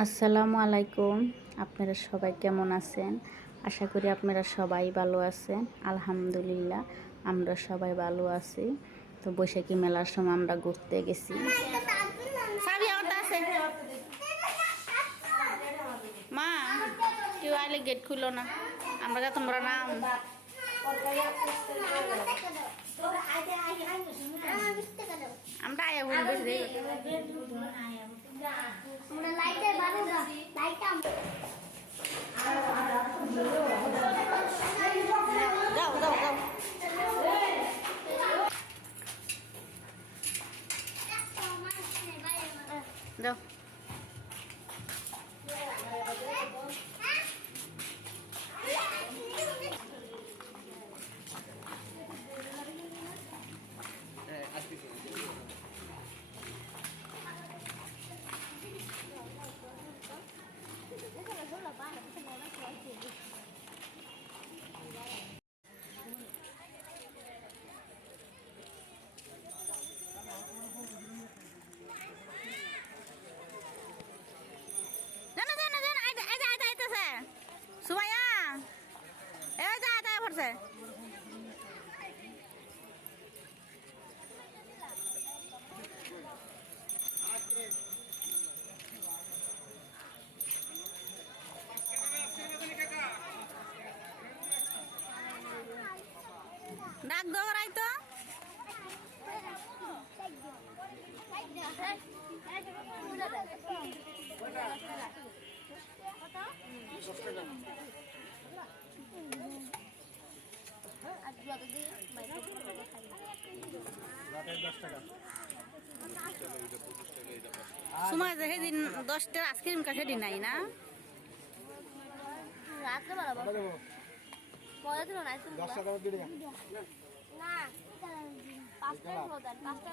আসসালামু আলাইকুম। আপনারা সবাই কেমন আছেন? আশা করি আপনারা সবাই ভালো আছেন। আলহামদুলিল্লাহ, আমরা সবাই ভালো আছি। তো বৈশাখী মেলার সময় আমরা ঘুরতে গেছি। মা, কেউ আইলে গেট খুলো না। আমরা তোমরা নাম। আমরা আয়া বলি বেশি দেরি যাও যাও। পড়ছে ডাক দৌড়াই তো। সময় যে সেদিন দশটার আইসক্রিম কা সেদিন নাই না? রাত্রে পাঁচটা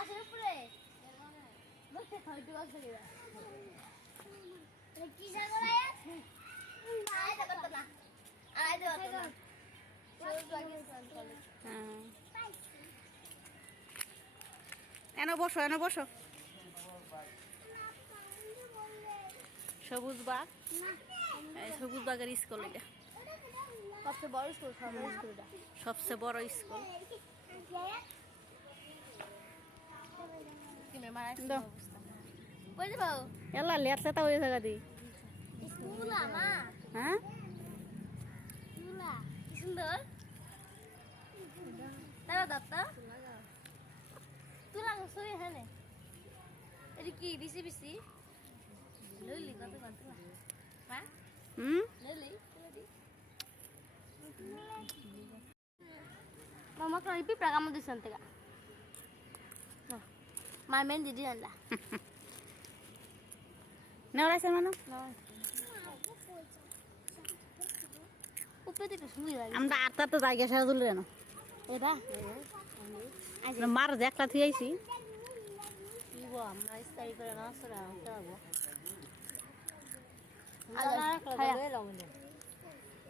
গাছের উপরে। কি আয়? না। আয় না। হ্যাঁ। এনে বসো এনে বসো। সবুজ বাগ সবুজ বাগের স্কুল এটা। সবচেয়ে বড় স্কুল সবচেয়ে বড় স্কুল। এলা লেট লেতা হয়ে থাকা দি। হ্যাঁ? সুন্দর। তারা দত্তা তুলা গেছো এখানে। এটা কি বিসি বিসি লইলি কত কত হ্যাঁ হুম? লইলি। মামা তো ইপি প্রাগাম দিছেন তেগা মেন আনলা নেওয়াইছে মানে উপরে দিতে সুন্দর লাগে আমরা আটটা তো জায়গা সারা তুলে কেন এটা মার আমরা ইস্তারি করে না সরা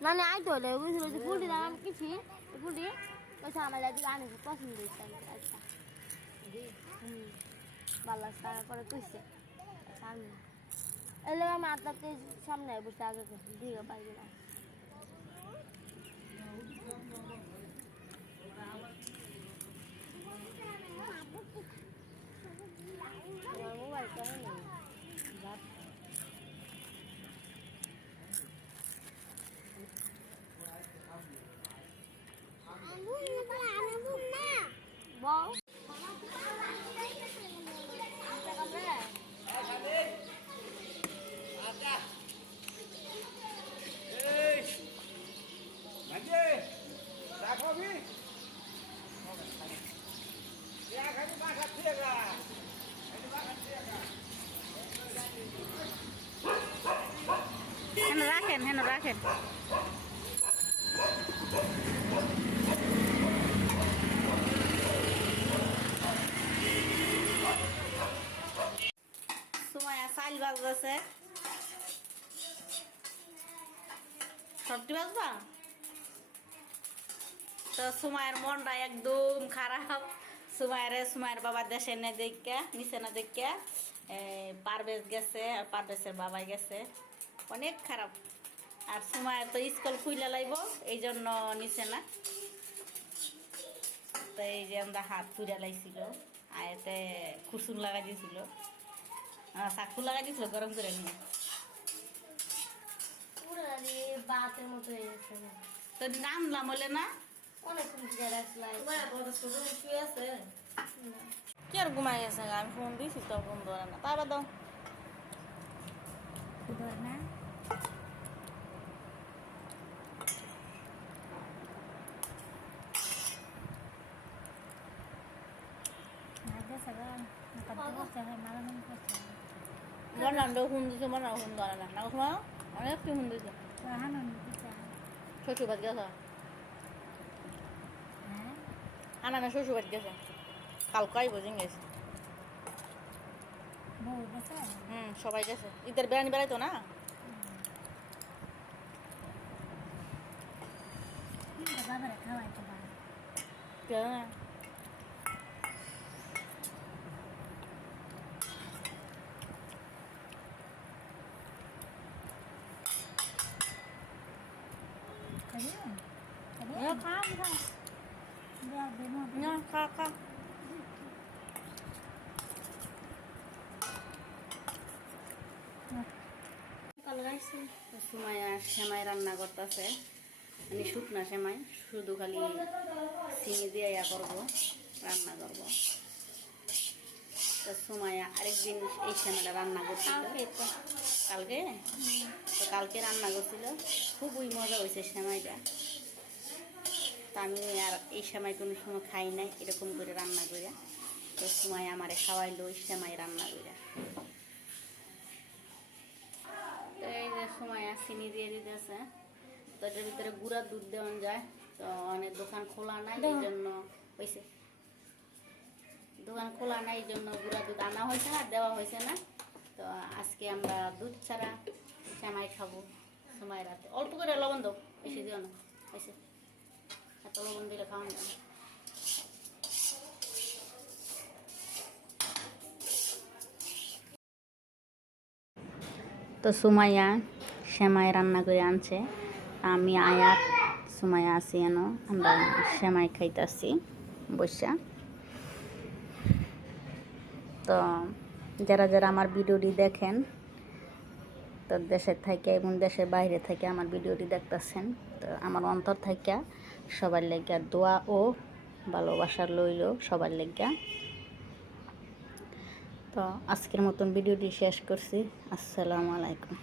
না না আই তো লে বুঝলো যে ফুলটি দাম কিছু আমার পছন্দ ভালো লাগছে তারপরে কইছে। সামনে। এলে সামনে বসে আগে দিকে পাইবে না মোবাইল করে নেই। রাখেন, হেন রাখেন। সময় চাইল বাজতেছে সবটি বাজবা তো সুমায়ের মনটা একদম খারাপ। সুমায়ের সুমায়ের বাবা দেশে না দেখে নিচে না দেখে পারভেজ গেছে, আর পারভেজের বাবাই গেছে। অনেক খারাপ। আর সুমায়ের তো স্কুল খুইলে লাগবো এই জন্য নিচে না। তো এই যে আমরা হাত ফুইরা লাইছিল আর এতে কুসুম লাগাই দিয়েছিল চাকু লাগাই দিয়েছিল গরম করে নিয়ে। হয়ে তো নামলাম বলে না? কি আর ঘুমাই গেছে আমি ফোন দিয়েছি তো ফোন ধরে না। তারপর দাও। ধর না। মনে আমরা ফোন দিছে মনে ফোন ধরে না না কথা অনেক কি দিছে শ্বশুর বাড়ি গেছে আনা না শ্বশুর বাড়ি গেছে কালকে আইব জিং গেছে হুম সবাই গেছে ঈদের বেড়ানি বেড়াইতো না কে জানে? না, খা না খা সুমাইয়া সেমাই রান্না করতেছে। মানে শুকনা সেমাই শুধু খালি চিনি দিয়ে ইয়া করব রান্না করব। তো সুমাইয়া আরেকদিন এই সেমাইটা রান্না করছিল কালকে? তো কালকে রান্না করছিল। খুবই মজা হয়েছে সেমাইটা। তা আমি আর এই সময় কোনো সময় খাই নাই এরকম করে রান্না করে। তো সময় আমারে খাওয়াইলো ওই সময় রান্না করে। তো এই যে সময় চিনি দিয়ে দিতেছে। তো এটার ভিতরে গুঁড়া দুধ দেওয়া যায়। তো অনেক দোকান খোলা নাই এই জন্য হয়েছে দোকান খোলা নাই এই জন্য গুঁড়া দুধ আনা হয়েছে না দেওয়া হয়েছে না। তো আজকে আমরা দুধ ছাড়া সেমাই খাব। সময় রাতে। অল্প করে লবণ দাও বেশি দিও না। হয়েছে তো সুমাইয়া সেমাই রান্না করে আনছে। আমি আয়া সুমাইয়া আছি এন আমরা সেমাই খাইতেছি বসা। তো যারা যারা আমার ভিডিওটি দেখেন, তো দেশের থেকে এবং দেশের বাইরে থেকে আমার ভিডিওটি দেখতেছেন, তো আমার অন্তর থেকে সবার লেগা দোয়া ও ভালোবাসা লইল সবার লেগা। তো আজকের মতন ভিডিওটি শেষ করছি। আসসালামু আলাইকুম।